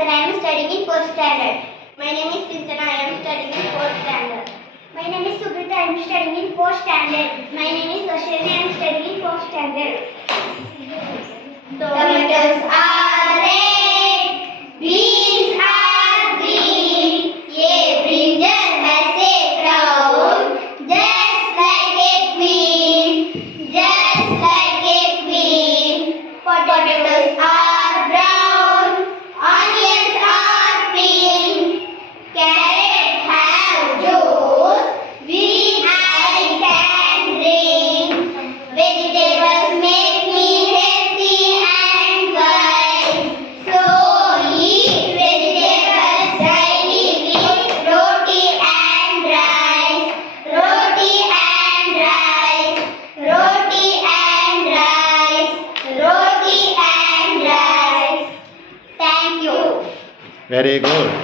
Sagar. I am studying in 4th standard. My name is Kinchana. I am studying in 4th standard. My name is Subrita. I am studying in 4th standard. My name is Ashwini. I am studying in 4th standard. Tomatoes are red, beans are green. Ye brinjal has a crown, just like a queen, just like a queen. Potatoes are brown, onions are pink, carrot have juice, which I can drink. Vegetables make me healthy and wise, so eat vegetables daily with roti and rice, roti and rice, roti and rice, roti and rice. Thank you. Very good.